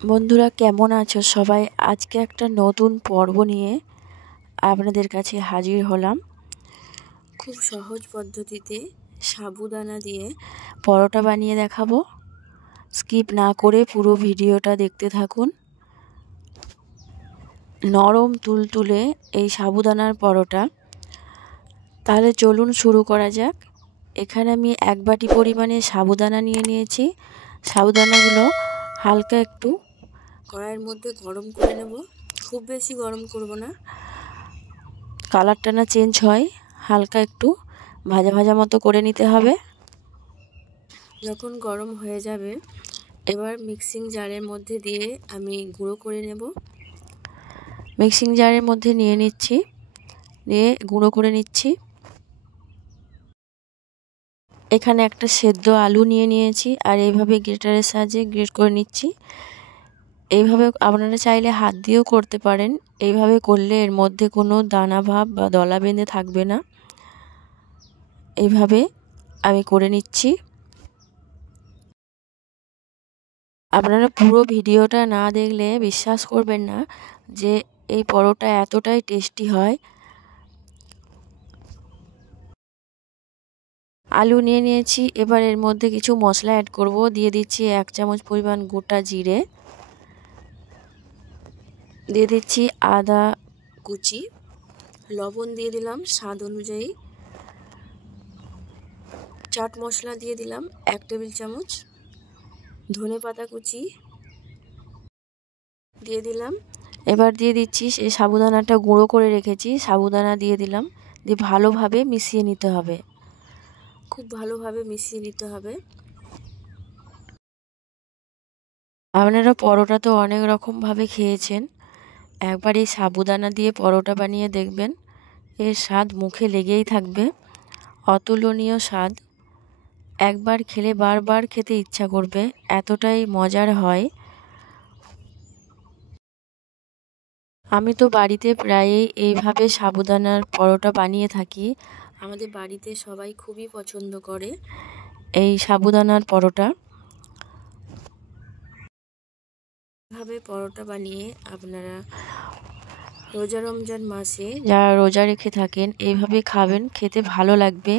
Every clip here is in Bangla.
বন্ধুরা কেমন আছো সবাই? আজকে একটা নতুন পর্ব নিয়ে আপনাদের কাছে হাজির হলাম। খুব সহজ পদ্ধতিতে সাবুদানা দিয়ে পরোটা বানিয়ে দেখাবো। স্কিপ না করে পুরো ভিডিওটা দেখতে থাকুন। নরম তুলতুলে এই সাবুদানার পরোটা। তাহলে চলুন শুরু করা যাক। এখানে আমি 1 বাটি পরিমাণে সাবুদানা নিয়ে নিয়েছি। সাবুদানাগুলো হালকা একটু কড়াইয়ের মধ্যে গরম করে নেব। খুব বেশি গরম করব না, কালারটা না চেঞ্জ হয়, হালকা একটু ভাজা ভাজা মতো করে নিতে হবে। যখন গরম হয়ে যাবে এবার মিক্সিং জারের মধ্যে দিয়ে আমি গুঁড়ো করে নেব। মিক্সিং জারের মধ্যে নিয়ে গুঁড়ো করে নিচ্ছি। এখানে একটা সেদ্ধ আলু নিয়ে নিয়েছি আর এইভাবে গ্রেটারের সাহায্যে গ্রেট করে নিচ্ছি। এইভাবে আপনারা চাইলে হাত দিয়েও করতে পারেন। এইভাবে করলে এর মধ্যে কোনো দানা ভাব বা দলা বেঁধে থাকবে না। এইভাবে আমি করে নিচ্ছি। আপনারা পুরো ভিডিওটা না দেখলে বিশ্বাস করবেন না যে এই পরোটা এতটাই টেস্টি হয়। আলু নিয়ে নিয়েছি, এবার এর মধ্যে কিছু মশলা অ্যাড করব। দিয়ে দিচ্ছি 1 চামচ পরিমাণ গোটা জিরে, দিয়ে দিচ্ছি আদা কুচি, লবণ দিয়ে দিলাম স্বাদ অনুযায়ী, চাট মশলা দিয়ে দিলাম 1 টেবিল চামচ, ধনেপাতা কুচি দিয়ে দিলাম। এবার দিয়ে দিচ্ছি সেই সাবুদানাটা গুঁড়ো করে রেখেছি, সাবুদানা দিয়ে দিলাম। দিয়ে ভালোভাবে মিশিয়ে নিতে হবে, খুব ভালোভাবে মিশিয়ে নিতে হবে। আপনারা পরোটা তো অনেক রকমভাবে খেয়েছেন, একবার এই সাবুদানা দিয়ে পরোটা বানিয়ে দেখবেন। এর স্বাদ মুখে লেগেই থাকবে, অতুলনীয় স্বাদ। একবার খেলে বারবার খেতে ইচ্ছা করবে, এতটাই মজার হয়। আমি তো বাড়িতে প্রায়ই এইভাবে সাবুদানার পরোটা বানিয়ে থাকি। আমাদের বাড়িতে সবাই খুবই পছন্দ করে এই সাবুদানার পরোটা। এভাবে পরোটা বানিয়ে আপনারা রোজা রমজান মাসে যারা রোজা রেখে থাকেন এইভাবে খাবেন, খেতে ভালো লাগবে।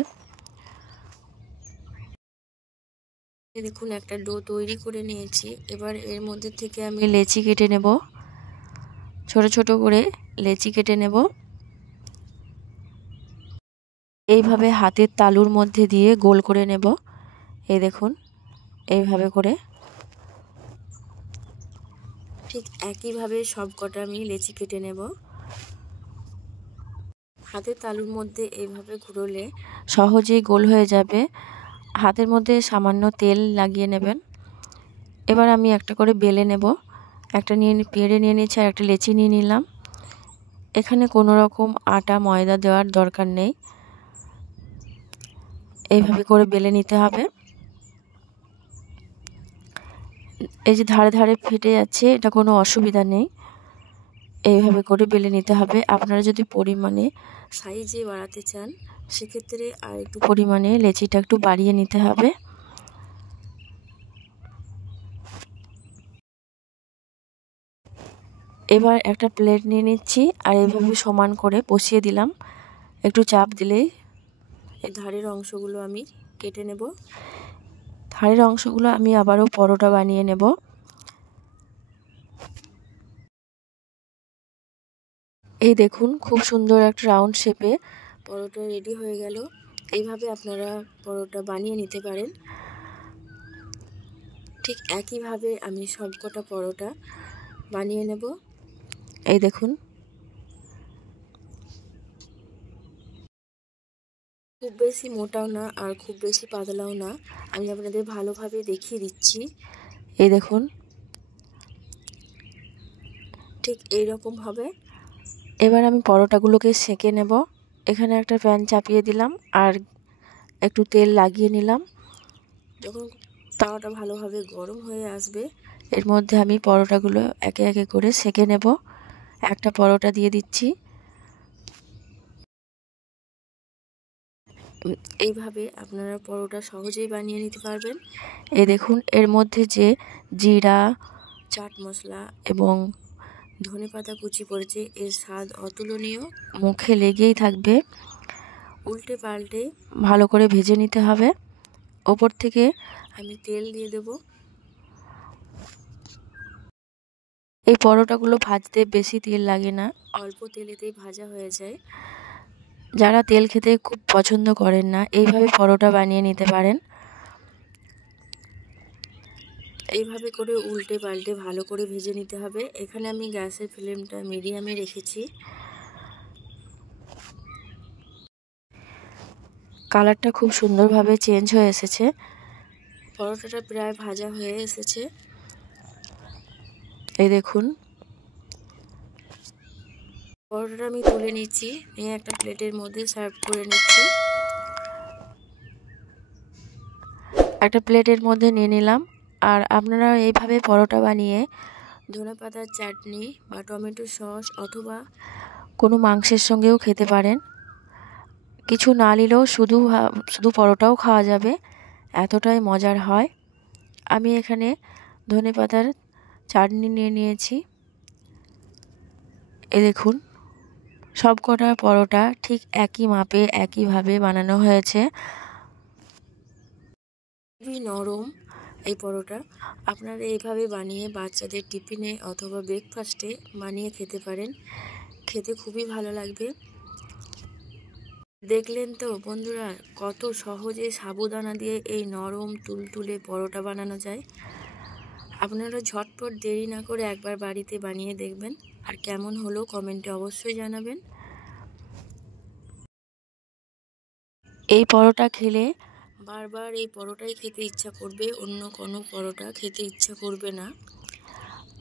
দেখুন একটা ডো তৈরি করে নিয়েছি। এবার এর মধ্যে থেকে আমি লেচি কেটে নেব, ছোট ছোট করে লেচি কেটে নেব। এইভাবে হাতের তালুর মধ্যে দিয়ে গোল করে নেব। এই দেখুন এইভাবে করে ঠিক একইভাবে সব কটা আমি লেচি কেটে নেব। হাতের তালুর মধ্যে এইভাবে ঘুরোলে সহজেই গোল হয়ে যাবে। হাতের মধ্যে সামান্য তেল লাগিয়ে নেবেন। এবার আমি একটা করে বেলে নেব। একটা পেড়ে নিয়ে নিচ্ছি আর একটা লেচি নিয়ে নিলাম। এখানে কোনো রকম আটা ময়দা দেওয়ার দরকার নেই, এইভাবে করে বেলে নিতে হবে। এই যে ধারে ধারে ফেটে যাচ্ছে, এটা কোনো অসুবিধা নেই, এইভাবে করে বেলে নিতে হবে। আপনারা যদি পরিমাণে সাইজে বাড়াতে চান সেক্ষেত্রে আর একটু পরিমাণে লেচিটা একটু বাড়িয়ে নিতে হবে। এবার একটা প্লেট নিয়ে নিচ্ছি আর এইভাবে সমান করে বসিয়ে দিলাম। একটু চাপ দিলেই এই ধারের অংশগুলো আমি কেটে নেব। ধারের অংশগুলো আমি আবারও পরোটা বানিয়ে নেব। এই দেখুন খুব সুন্দর একটা রাউন্ড শেপে পরোটা রেডি হয়ে গেল। এইভাবে আপনারা পরোটা বানিয়ে নিতে পারেন। ঠিক একইভাবে আমি সবকটা পরোটা বানিয়ে নেব। এই দেখুন খুব বেশি মোটাও না আর খুব বেশি পাতলাও না, আমি আপনাদের ভালোভাবে দেখিয়ে দিচ্ছি। এই দেখুন ঠিক এইরকম হবে। এবার আমি পরোটাগুলোকে সেঁকে নেব। এখানে একটা প্যান চাপিয়ে দিলাম আর একটু তেল লাগিয়ে নিলাম। যখন তাওয়াটা ভালোভাবে গরম হয়ে আসবে এর মধ্যে আমি পরোটাগুলো একে একে করে সেঁকে নেব। একটা পরোটা দিয়ে দিচ্ছি। এইভাবে আপনারা পরোটা সহজেই বানিয়ে নিতে পারবেন। এই দেখুন এর মধ্যে যে জিরা, চাট মশলা এবং ধনেপাতা কুচি পড়েছে। এর স্বাদ অতুলনীয়, মুখে লেগেই থাকবে। উল্টে পাল্টে ভালো করে ভেজে নিতে হবে। ওপর থেকে আমি তেল দিয়ে দেব। এই পরোটাগুলো ভাজতে বেশি তেল লাগে না, অল্প তেলেতেই ভাজা হয়ে যায়। যারা তেল খেতে খুব পছন্দ করেন না, এইভাবে পরোটা বানিয়ে নিতে পারেন। এইভাবে করে উল্টে পাল্টে ভালো করে ভেজে নিতে হবে। এখানে আমি গ্যাসের ফ্লেমটা মিডিয়ামে রেখেছি। কালারটা খুব সুন্দরভাবে চেঞ্জ হয়ে এসেছে। পরোটাটা প্রায় ভাজা হয়ে এসেছে। এই দেখুন, পরোটাটা আমি তুলে নিচ্ছি, নিয়ে একটা প্লেটের মধ্যে সার্ভ করে নিচ্ছি। একটা প্লেটের মধ্যে নিয়ে নিলাম। আর আপনারা এইভাবে পরোটা বানিয়ে ধনেপাতার চাটনি বা টমেটো সস অথবা কোনো মাংসের সঙ্গেও খেতে পারেন। কিছু না নিলেও শুধু পরোটাও খাওয়া যাবে, এতটাই মজার হয়। আমি এখানে ধনেপাতার চাটনি নিয়ে নিয়েছি। দেখুন, সব কটা পরোটা ঠিক একই মাপে একইভাবে বানানো হয়েছে। খুবই নরম এই পরোটা। আপনারা এইভাবে বানিয়ে বাচ্চাদের টিফিনে অথবা ব্রেকফাস্টে বানিয়ে খেতে পারেন। খেতে খুবই ভালো লাগবে। দেখলেন তো বন্ধুরা, কত সহজে সাবুদানা দিয়ে এই নরম তুলতুলে পরোটা বানানো যায়। আপনারা ঝটপট দেরি না করে একবার বাড়িতে বানিয়ে দেখবেন। আর কেমন হলো কমেন্টে অবশ্যই জানাবেন। এই পরোটা খেলে বারবার এই পরোটাই খেতে ইচ্ছা করবে, অন্য কোনো পরোটা খেতে ইচ্ছা করবে না।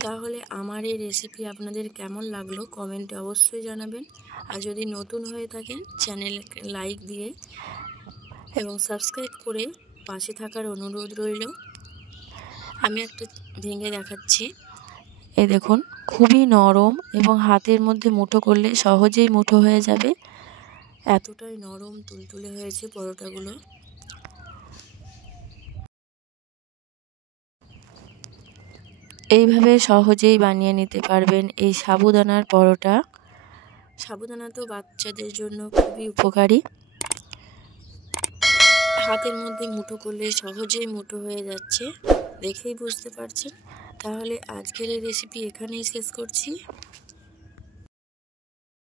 তাহলে আমার এই রেসিপি আপনাদের কেমন লাগলো কমেন্টে অবশ্যই জানাবেন। আর যদি নতুন হয়ে থাকেন চ্যানেল লাইক দিয়ে এবং সাবস্ক্রাইব করে পাশে থাকার অনুরোধ রইল। আমি একটা ভেঙে দেখাচ্ছি। এই দেখুন, খুবই নরম এবং হাতের মধ্যে মুঠো করলে সহজেই মুঠো হয়ে যাবে। এতটাই নরম তুলতুলে হয়েছে পরোটাগুলো। এইভাবে সহজেই বানিয়ে নিতে পারবেন এই সাবুদানার পরোটা। সাবুদানা তো বাচ্চাদের জন্য খুবই উপকারী। হাতের মধ্যে মুঠো করলে সহজেই মুঠো হয়ে যাচ্ছে, দেখেই বুঝতে পারছেন। তাহলে আজকের এই রেসিপি এখানেই শেষ করছি।